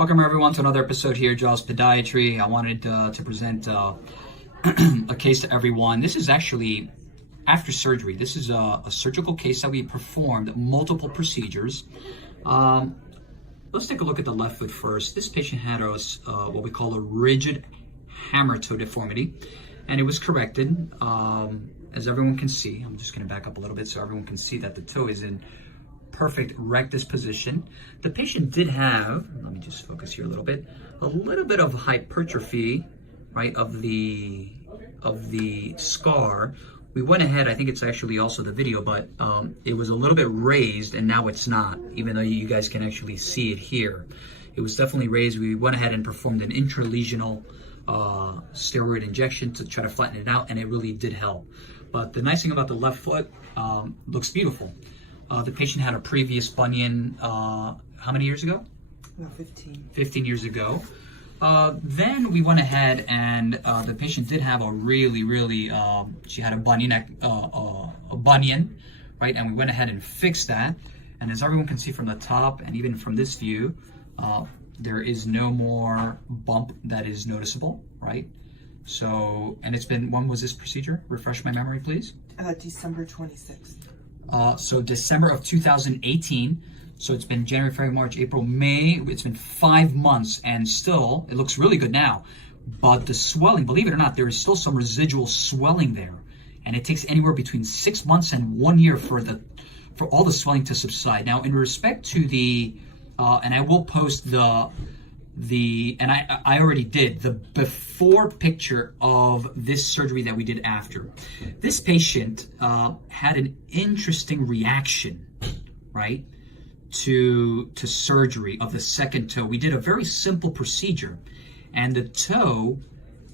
Welcome everyone to another episode here, Jaws Podiatry. I wanted to present a case to everyone. This is actually after surgery. This is a surgical case that we performed multiple procedures. Let's take a look at the left foot first. This patient had what we call a rigid hammer toe deformity, and it was corrected. As everyone can see, I'm just going to back up a little bit so everyone can see that the toe is in perfect rectus position. The patient did have, let me just focus here a little bit of hypertrophy, right, of the scar. We went ahead, I think it's actually also the video, but it was a little bit raised and now it's not, even though you guys can actually see it here. It was definitely raised. We went ahead and performed an intralesional steroid injection to try to flatten it out, and it really did help. But the nice thing about the left foot, looks beautiful. The patient had a previous bunion, how many years ago? About 15. 15 years ago. Then we went ahead and the patient did have a really, she had a bunion, right? And we went ahead and fixed that. And as everyone can see from the top and even from this view, there is no more bump that is noticeable, right? So, and it's been, when was this procedure? Refresh my memory, please. December 26th. So December of 2018. So it's been January, February, March, April, May. It's been 5 months, and still it looks really good now. But the swelling, believe it or not, there is still some residual swelling there, and it takes anywhere between 6 months and 1 year for all the swelling to subside. Now, in respect to the, and I will post and I already did the before picture of this surgery that we did after. This patient had an interesting reaction, right, to surgery of the second toe. We did a very simple procedure, and the toe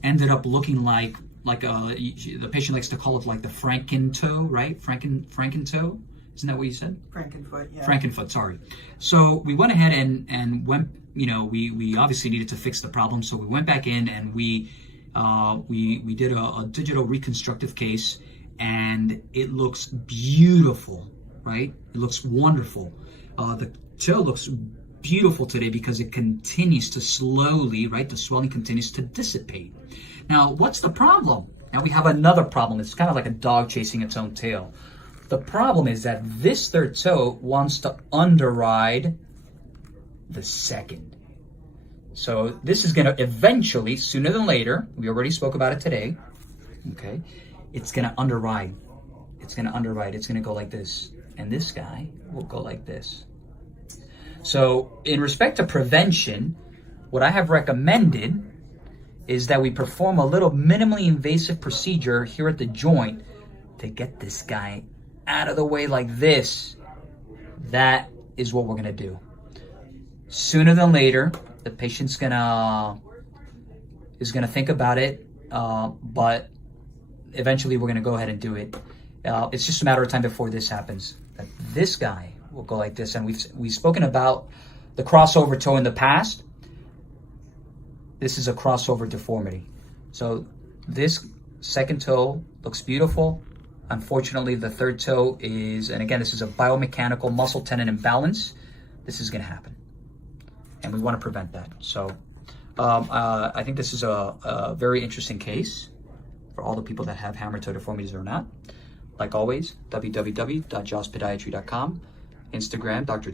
ended up looking like the patient likes to call it like the Franken toe, right? Franken toe. Isn't that what you said? Frankenfoot, yeah. Frankenfoot, sorry. So we went ahead and went, we obviously needed to fix the problem. So we went back in and we did a digital reconstructive case, and it looks beautiful, right? It looks wonderful. The toe looks beautiful today because it continues to slowly, right? The swelling continues to dissipate. Now, what's the problem? Now we have another problem. It's kind of like a dog chasing its own tail. The problem is that this third toe wants to underride the second. So this is going to eventually, sooner than later, we already spoke about it today, okay? It's going to underride. It's going to underride. It's going to go like this. And this guy will go like this. So in respect to prevention, what I have recommended is that we perform a little minimally invasive procedure here at the joint to get this guy out of the way like this. That is what we're gonna do. Sooner than later, the patient's is gonna think about it, but eventually we're gonna go ahead and do it. It's just a matter of time before this happens. That this guy will go like this, and we've spoken about the crossover toe in the past. This is a crossover deformity. So this second toe looks beautiful. Unfortunately, the third toe is, and again, this is a biomechanical muscle tendon imbalance. This is going to happen, and we want to prevent that. So I think this is a very interesting case for all the people that have hammer toe deformities or not. Like always, www.jawspodiatry.com, Instagram, Dr.